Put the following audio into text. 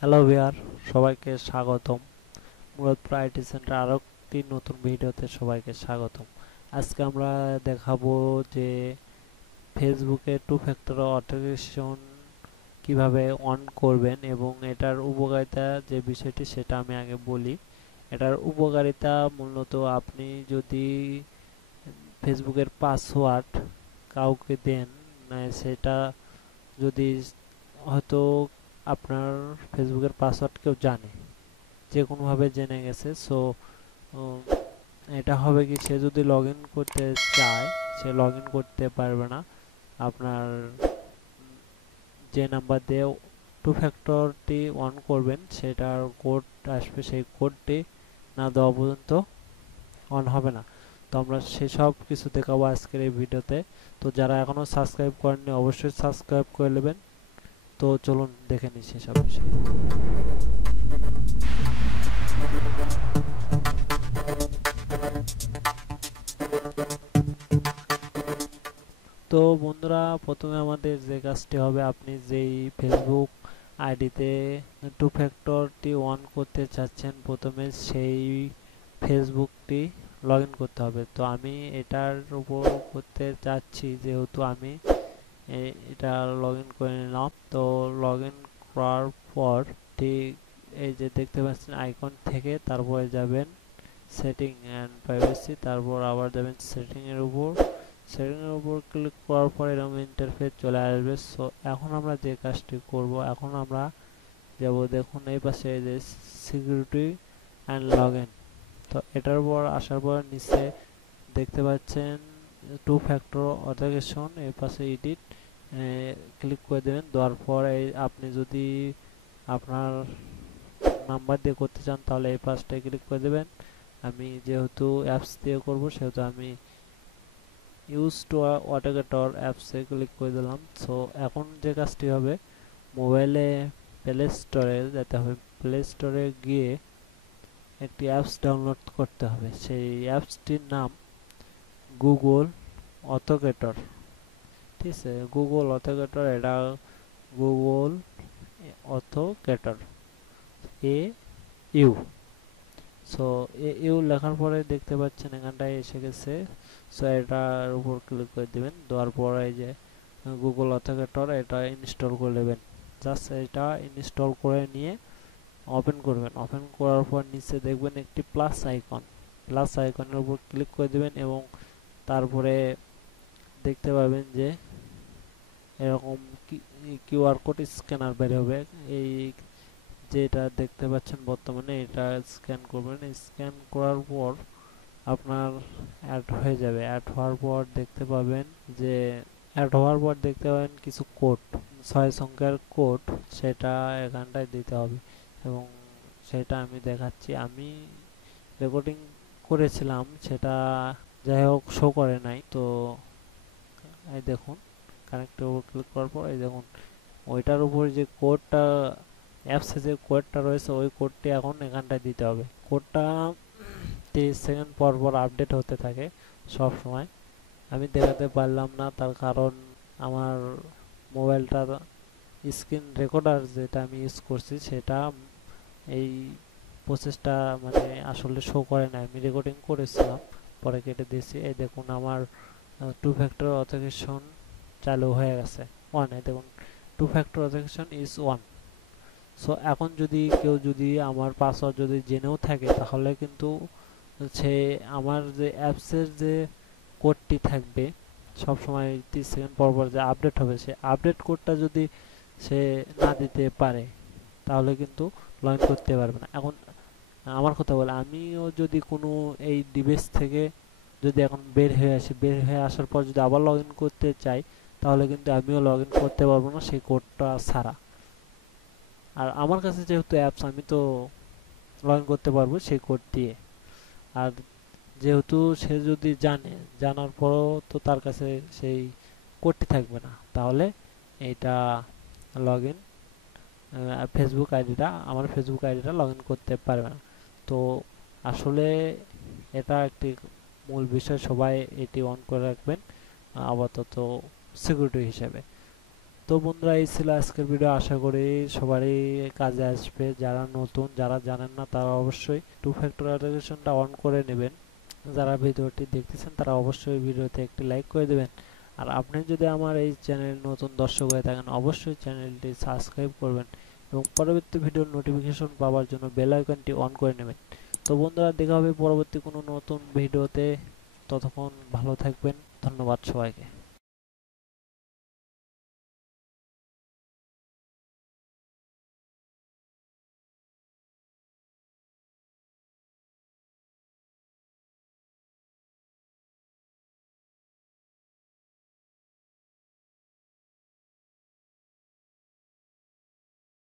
Hello viewer, সবাইকে স্বাগতম। Muradpur IT centre আরও একটি নতুন ভিডিওতে সবাইকে স্বাগতম। আজকে আমরা দেখাবো যে ফেসবুকে টু ফ্যাক্টর অথেন্টিকেশন কিভাবে অন করবেন এবং এটার উপকারিতা যে বিষয়টি সেটা আমি আগে বলি। এটার উপকারিতা মূলত আপনি যদি ফেসবুকের পাসওয়ার্ড কাউকে দেন, সেটা যদি হয়তো আপনার ফেসবুকের পাসওয়ার্ড কেউ জানে, যে কোনোভাবে জেনে গেছে, সো এটা হবে কি, সে যদি লগ ইন করতে চায় সে লগ ইন করতে পারবে না। আপনার যে নাম্বার দিয়ে টু ফ্যাক্টরটি অন করবেন সেটার কোড আসবে, সেই কোডটি না দেওয়া পর্যন্ত অন হবে না। তো আমরা সেসব কিছু দেখাবো আজকের এই ভিডিওতে। তো যারা এখনও সাবস্ক্রাইব করেননি অবশ্যই সাবস্ক্রাইব করে নেবেন। তো চলুন দেখে নিই সেসব বিষয়। তো বন্ধুরা, প্রথমে আমাদের যে কাজটি হবে, আপনি যেই ফেসবুক আইডিতে টু ফ্যাক্টরটি অন করতে চাচ্ছেন প্রথমে সেই ফেসবুকটি লগ ইন করতে হবে। তো আমি এটার উপর করতে চাচ্ছি, যেহেতু আমি এটা লগ ইন করে নিলাম। তো লগ ইন করার পর ঠিক এই যে দেখতে পাচ্ছেন আইকন থেকে তারপরে যাবেন সেটিং অ্যান্ড প্রাইভেসি, তারপর আবার যাবেন সেটিংয়ের উপর। সেটিংয়ের উপর ক্লিক করার পর এরকম ইন্টারফেস চলে আসবে। সো এখন আমরা যে কাজটি করব, এখন আমরা যাব, দেখুন এই পাশে এই যে সিকিউরিটি অ্যান্ড লগ ইন। তো এটার উপর আসার পর নিচে দেখতে পাচ্ছেন টু ফ্যাক্টর অথেন্টিকেশন, এর পাশে এডিট ক্লিক করে দেবেন। দেওয়ার পর আপনি যদি আপনার নাম্বার দিয়ে করতে চান তাহলে এই পাশটায় ক্লিক করে দেবেন। আমি যেহেতু অ্যাপস দিয়ে করব সেহেতু আমি ইউজ টু অথেন্টিকেটর অ্যাপসে ক্লিক করে দিলাম। সো এখন যে কাজটি হবে, মোবাইলে প্লে স্টোরে যেতে হবে। প্লে স্টোরে গিয়ে একটি অ্যাপস ডাউনলোড করতে হবে। সেই অ্যাপসটির নাম গুগল অথেন্টিকেটর। ঠিক আছে, গুগল অথেন্টিকেটর, এটা Google authenticator A you. So A you লেখার পরে দেখতে পাচ্ছেন এখানটায় এসে গেছে। সো এটার উপর ক্লিক করে দেবেন। দেওয়ার পর এই যে গুগল অথেন্টিকেটর এটা ইনস্টল করে নেবেন। জাস্ট এটা ইনস্টল করে নিয়ে ওপেন করবেন। ওপেন করার পর নিচে দেখবেন একটি প্লাস আইকন, প্লাস আইকনের উপর ক্লিক করে দেবেন এবং তারপরে দেখতে পাবেন যে এরকম কিউআর কোড স্ক্যানার বের হবে। এই যেটা দেখতে পাচ্ছেন বর্তমানে, এটা স্ক্যান করবেন। স্ক্যান করার পর আপনার অ্যাড হয়ে যাবে। অ্যাড হওয়ার পর দেখতে পাবেন যে কিছু কোড, 6 সংখ্যার কোড, সেটা এখানটায় দিতে হবে এবং সেটা আমি দেখাচ্ছি। আমি রেকর্ডিং করেছিলাম, সেটা যাই হোক শো করে নাই। তো এই দেখুন, কানেক্টের উপর ক্লিক করার পর এই দেখুন ওইটার উপর যে কোডটা, অ্যাপসে যে কোডটা রয়েছে ওই কোডটি এখন এখানটায় দিতে হবে। কোডটা 30 সেকেন্ড পর পর আপডেট হতে থাকে সব সময়। আমি দেখাতে পারলাম না, তার কারণ আমার মোবাইলটার স্ক্রিন রেকর্ডার যেটা আমি ইউজ করছি সেটা এই প্রসেসটা মানে আসলে শো করে না। আমি রেকর্ডিং করেছিলাম, পরে কেটে দিয়েছি। এই দেখুন আমার টু ফ্যাক্টর অথেন্টিকেশন চালু হয়ে গেছে, ওয়ান। এই দেখুন two factor authentication is one. So এখন যদি কেউ যদি আমার পাসওয়ার্ড যদি জেনেও থাকে তাহলে কিন্তু সে আমার যে অ্যাপসের যে কোডটি থাকবে সব সময় 30 সেকেন্ড পর পর যে আপডেট হবে, সে আপডেট কোডটা যদি সে না দিতে পারে তাহলে কিন্তু লগ ইন করতে পারবে না। এখন আমার কথা বলে, আমিও যদি কোনো এই ডিভাইস থেকে যদি এখন বের হয়ে আসি, বের হয়ে আসার পর যদি আবার লগ ইন করতে চাই তাহলে কিন্তু আমিও লগ ইন করতে পারবো না সেই কোডটা ছাড়া। আর আমার কাছে যেহেতু অ্যাপস, আমি তো লগ ইন করতে পারবো সেই কোড দিয়ে। আর যেহেতু সে যদি জানার পরও তো তার কাছে সেই কোডটি থাকবে না, তাহলে এইটা লগ ইন আমার ফেসবুক আইডিটা লগ ইন করতে পারবে না। তো আসলে এটা একটি মূল বিষয়, সবাই এটি অন করে রাখবেন আপাতত সিকিউরিটি হিসেবে। তো বন্ধুরা এই ছিল আজকের ভিডিও, আশা করি সবারই কাজে আসবে। যারা নতুন, যারা জানেন না তারা অবশ্যই টু ফ্যাক্টর অথেন্টিকেশনটা অন করে নেবেন। যারা ভিডিওটি দেখতেছেন তারা অবশ্যই ভিডিওতে একটি লাইক করে দেবেন। আর আপনি যদি আমার এই চ্যানেল নতুন দর্শক হয়ে থাকেন অবশ্যই চ্যানেলটি সাবস্ক্রাইব করবেন এবং পরবর্তী ভিডিওর নোটিফিকেশন পাওয়ার জন্য বেল আইকনটি অন করে নেবেন। তো বন্ধুরা দেখা হবে পরবর্তী কোনো নতুন ভিডিওতে, ততক্ষণ ভালো থাকবেন। ধন্যবাদ সবাইকে।